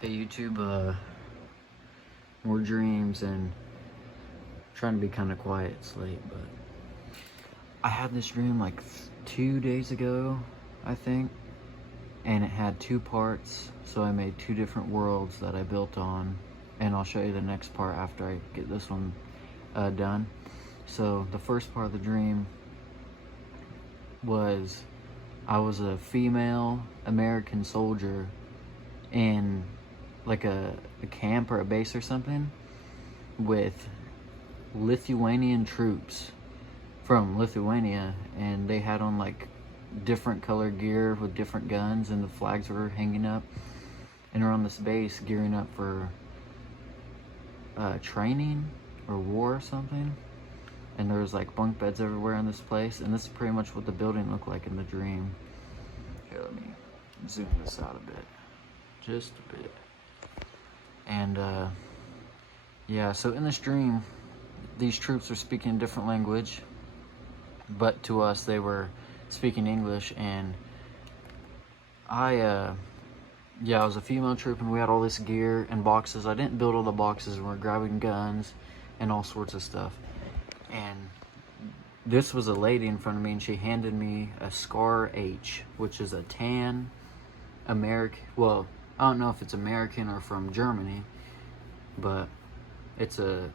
Hey YouTube, more dreams, and trying to be kind of quiet. It's late, but I had this dream like 2 days ago, I think, and it had two parts. So I made two different worlds that I built on, and I'll show you the next part after I get this one done. So the first part of the dream was I was a female American soldier in like a camp or a base or something with Lithuanian troops from Lithuania, and they had on like different color gear with different guns, and the flags were hanging up, and we're on this base gearing up for training or war or something. And there was like bunk beds everywhere in this place, and this is pretty much what the building looked like in the dream. Here, let me zoom this out a bit, just a bit. And yeah, so in this dream, these troops are speaking a different language, but to us they were speaking English. And I was a female troop, and we had all this gear and boxes. I didn't build all the boxes, and we're grabbing guns and all sorts of stuff. And this was a lady in front of me, and she handed me a Scar H, which is a tan American, well, I don't know if it's American or from Germany, but it's a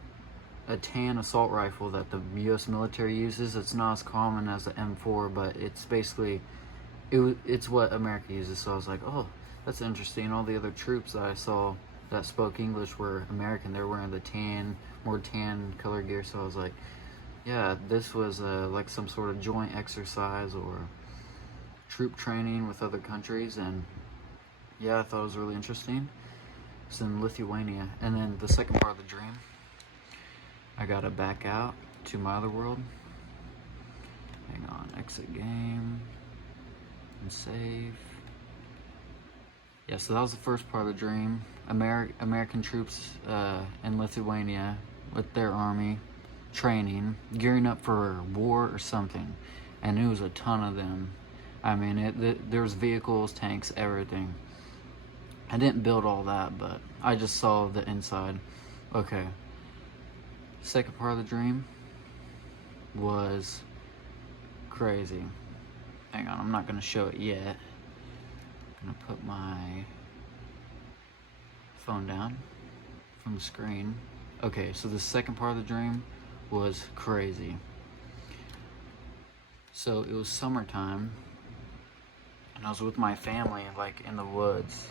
tan assault rifle that the U.S. military uses. It's not as common as the M4, but it's basically, it's what America uses. So I was like, oh, that's interesting. All the other troops that I saw that spoke English were American. They were wearing the more tan color gear. So I was like, yeah, this was like some sort of joint exercise or troop training with other countries. And yeah, I thought it was really interesting. It's in Lithuania. And then the second part of the dream, I gotta back out to my other world. Hang on, exit game and save. Yeah, so that was the first part of the dream. American troops in Lithuania with their army training, gearing up for war or something. And it was a ton of them. I mean, there was vehicles, tanks, everything. I didn't build all that, but I just saw the inside. Okay. Second part of the dream was crazy. Hang on, I'm not gonna show it yet. I'm gonna put my phone down from the screen. Okay, so the second part of the dream was crazy. So it was summertime, and I was with my family like in the woods.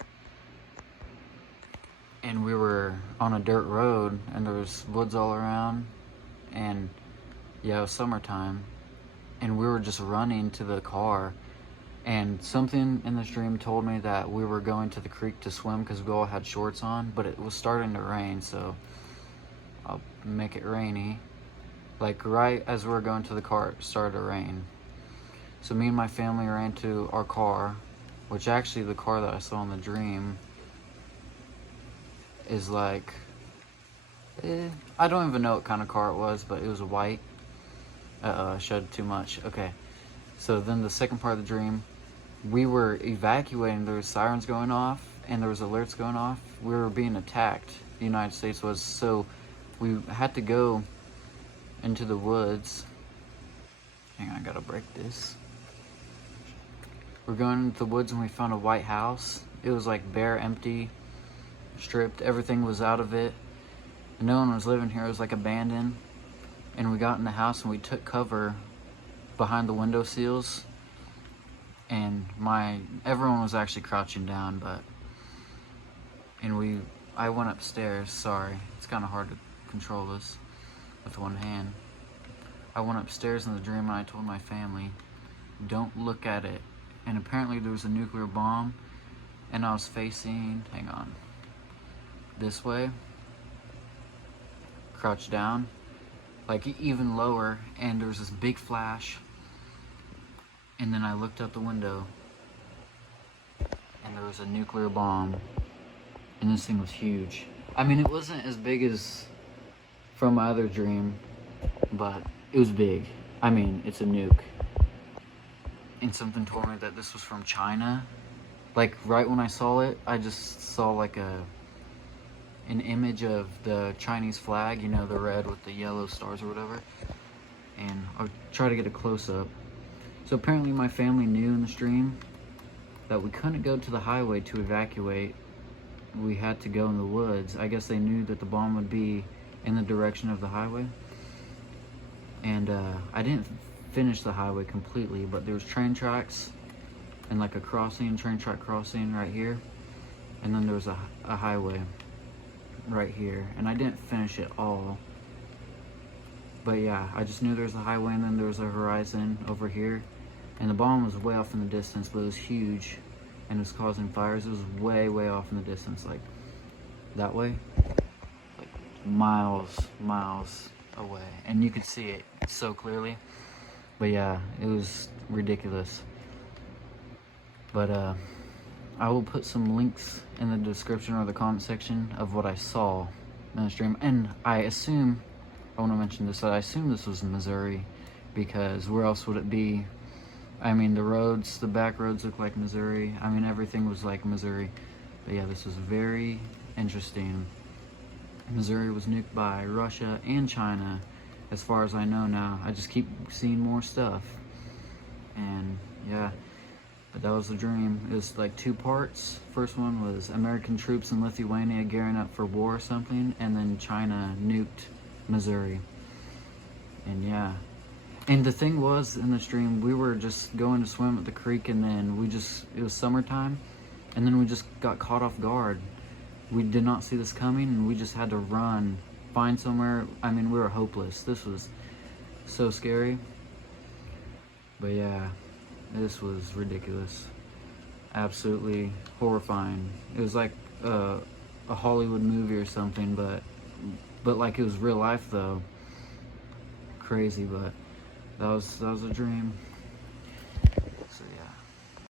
And we were on a dirt road, and there was woods all around, and yeah, it was summertime, and we were just running to the car, and something in this dream told me that we were going to the creek to swim because we all had shorts on, but it was starting to rain, so I'll make it rainy. Like right as we were going to the car, it started to rain. So me and my family ran to our car, which actually the car that I saw in the dream is like, I don't even know what kind of car it was, but it was white. I showed too much. Okay, so then the second part of the dream, we were evacuating. There was sirens going off, and there was alerts going off. We were being attacked, the United States was, so we had to go into the woods. Hang on, I gotta break this. We're going into the woods, and we found a white house. It was like bare, empty, stripped. Everything was out of it, and no one was living here. It was like abandoned. And we got in the house, and we took cover behind the window sills, and everyone was actually crouching down, I went upstairs. Sorry, it's kind of hard to control this with one hand. I went upstairs in the dream, and I told my family, don't look at it. And apparently there was a nuclear bomb, and I was facing, hang on, this way, crouched down, like even lower, and there was this big flash, and then I looked out the window, and there was a nuclear bomb, and this thing was huge. I mean, it wasn't as big as from my other dream, but it was big. I mean, it's a nuke. And something told me that this was from China, Like right when I saw it, I just saw like an image of the Chinese flag, you know, the red with the yellow stars or whatever. And I'll try to get a close-up. So apparently my family knew in the stream that we couldn't go to the highway to evacuate. We had to go in the woods. I guess they knew that the bomb would be in the direction of the highway. And I didn't finish the highway completely, but there was train tracks and like a crossing, train track crossing right here. And then there was a highway right here. And I didn't finish it all. But yeah, I just knew there was a highway, and then there was a horizon over here. And the bomb was way off in the distance, but it was huge. And it was causing fires. It was way, way off in the distance, like that way. Like miles away. And you could see it so clearly. But yeah, it was ridiculous. But I will put some links in the description or the comment section of what I saw in the stream. And I assume, I want to mention this, I assume this was Missouri, because where else would it be? I mean, the roads, the back roads look like Missouri. I mean, everything was like Missouri. But yeah, this was very interesting. Missouri was nuked by Russia and China, as far as I know now. I just keep seeing more stuff. And yeah, but that was the dream. It was like 2 parts. First one was American troops in Lithuania gearing up for war or something, and then China nuked Missouri. And yeah, and the thing was, in the stream, we were just going to swim at the creek, and then it was summertime, and then we just got caught off guard. We did not see this coming, and we just had to run, find somewhere. I mean, we were hopeless. This was so scary. But yeah, this was ridiculous. Absolutely horrifying. It was like a Hollywood movie or something, but like it was real life though. Crazy, but that was a dream. So yeah.